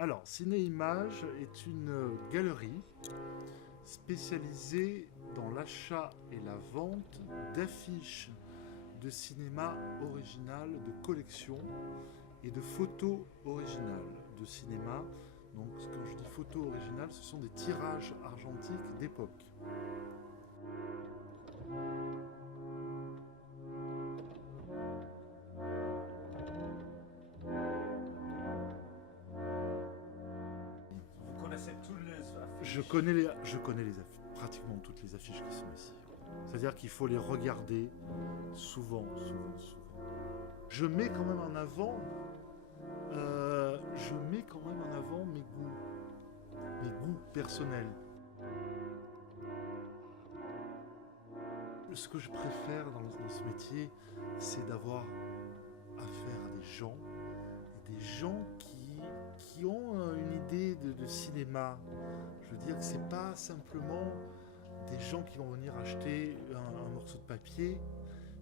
Alors, Ciné-Image est une galerie spécialisée dans l'achat et la vente d'affiches de cinéma original, de collection et de photos originales de cinéma. Donc, quand je dis photos originales, ce sont des tirages argentiques d'époque. Vous connaissez tous les affiches? Je connais pratiquement toutes les affiches qui sont ici. C'est-à-dire qu'il faut les regarder souvent. Je mets quand même en avant, mes goûts personnels. Ce que je préfère dans ce métier, c'est d'avoir affaire à des gens qui ont une idée de cinéma. Je veux dire que c'est pas simplement des gens qui vont venir acheter un morceau de papier,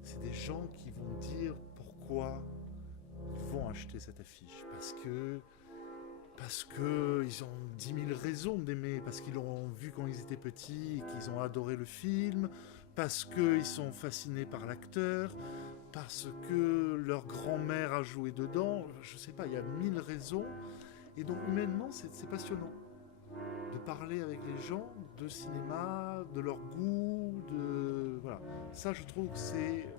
c'est des gens qui vont dire pourquoi ils vont acheter cette affiche. Parce que ils ont 10 000 raisons d'aimer, parce qu'ils l'ont vu quand ils étaient petits et qu'ils ont adoré le film, parce qu'ils sont fascinés par l'acteur, parce que leur grand-mère a joué dedans, je sais pas, il y a 1000 raisons. Et donc humainement, c'est passionnant de parler avec les gens de cinéma, de leur goût, voilà. Ça, je trouve que c'est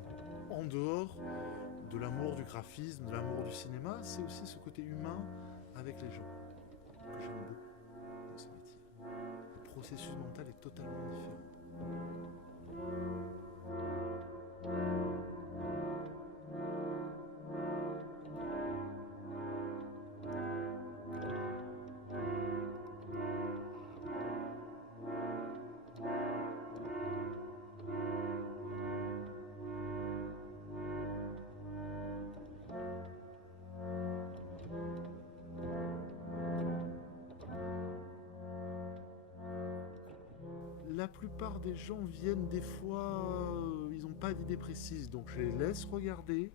en dehors de l'amour du graphisme, de l'amour du cinéma, c'est aussi ce côté humain avec les gens que j'aime beaucoup dans ce métier. Le processus mental est totalement différent. La plupart des gens viennent des fois, ils n'ont pas d'idée précise, donc je les laisse regarder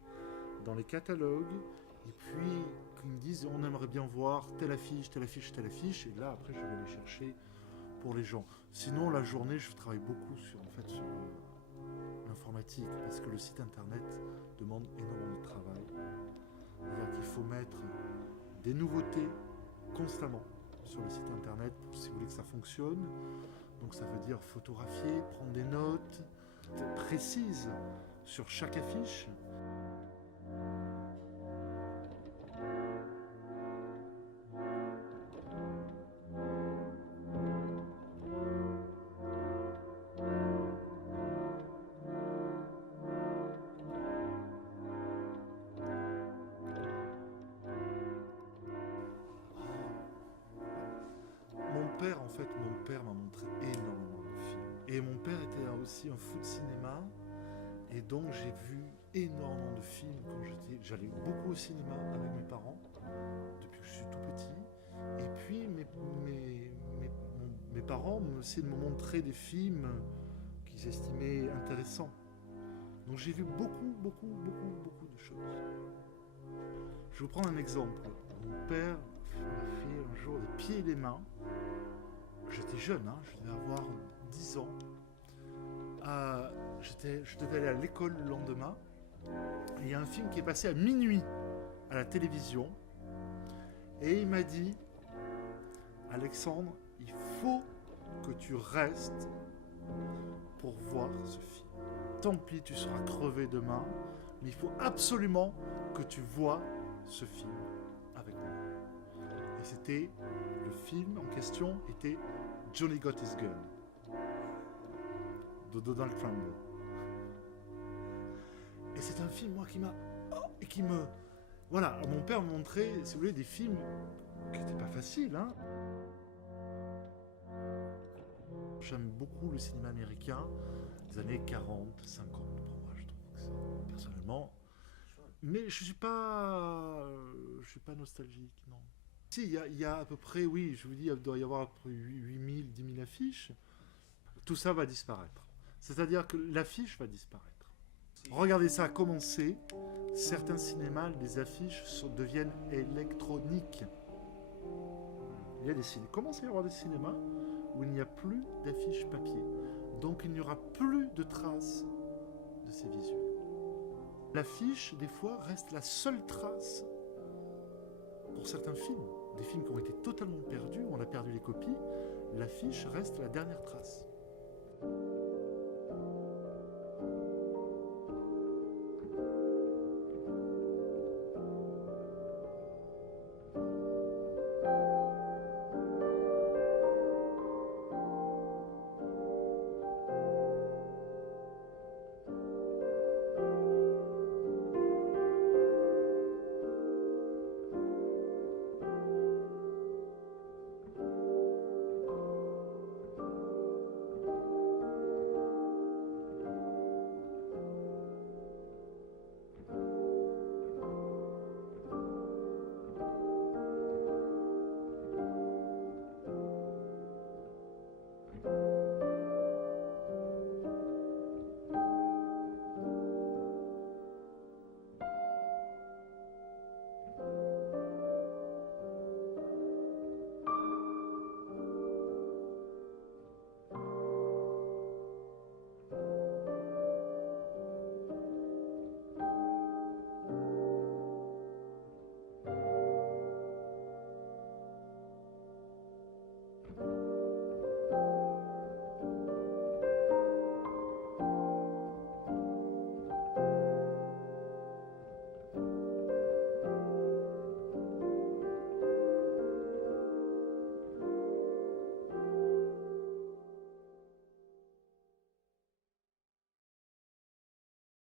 dans les catalogues, et puis ils me disent on aimerait bien voir telle affiche, telle affiche, telle affiche, et là après je vais les chercher pour les gens. Sinon la journée je travaille beaucoup sur l'informatique, parce que le site internet demande énormément de travail. C'est-à-dire qu'il faut mettre des nouveautés constamment sur le site internet si vous voulez que ça fonctionne. Donc ça veut dire photographier, prendre des notes précises sur chaque affiche. Mon père m'a montré énormément de films. Et mon père était aussi un fou de cinéma. Et donc j'ai vu énormément de films quand j'allais beaucoup au cinéma avec mes parents, depuis que je suis tout petit. Et puis mes parents essayaient de me montrer des films qu'ils estimaient intéressants. Donc j'ai vu beaucoup de choses. Je vais vous prendre un exemple. Mon père m'a fait un jour des pieds et des mains. J'étais jeune, je devais avoir 10 ans. Je devais aller à l'école le lendemain. Et il y a un film qui est passé à minuit à la télévision. Et il m'a dit, Alexandre, il faut que tu restes pour voir ce film. Tant pis, tu seras crevé demain, mais il faut absolument que tu vois ce film avec moi. Et c'était, le film en question était Johnny Got His Gun de Donald Trumbo. Et c'est un film, moi, qui me... Voilà, mon père me montrait, si vous voulez, des films qui n'étaient pas faciles, J'aime beaucoup le cinéma américain des années 40, 50 pour moi, je trouve que c'est personnellement. Mais je suis pas nostalgique, non. Si, il y a à peu près, oui, je vous dis, il doit y avoir à peu près 8 000, 10 000 affiches. Tout ça va disparaître. C'est-à-dire que l'affiche va disparaître. Regardez ça commencer. Certains cinémas, les affiches deviennent électroniques. Il y a commence à y avoir des cinémas où il n'y a plus d'affiches papier. Donc il n'y aura plus de traces de ces visuels. L'affiche, des fois, reste la seule trace pour certains films. Des films qui ont été totalement perdus, on a perdu les copies, l'affiche reste la dernière trace.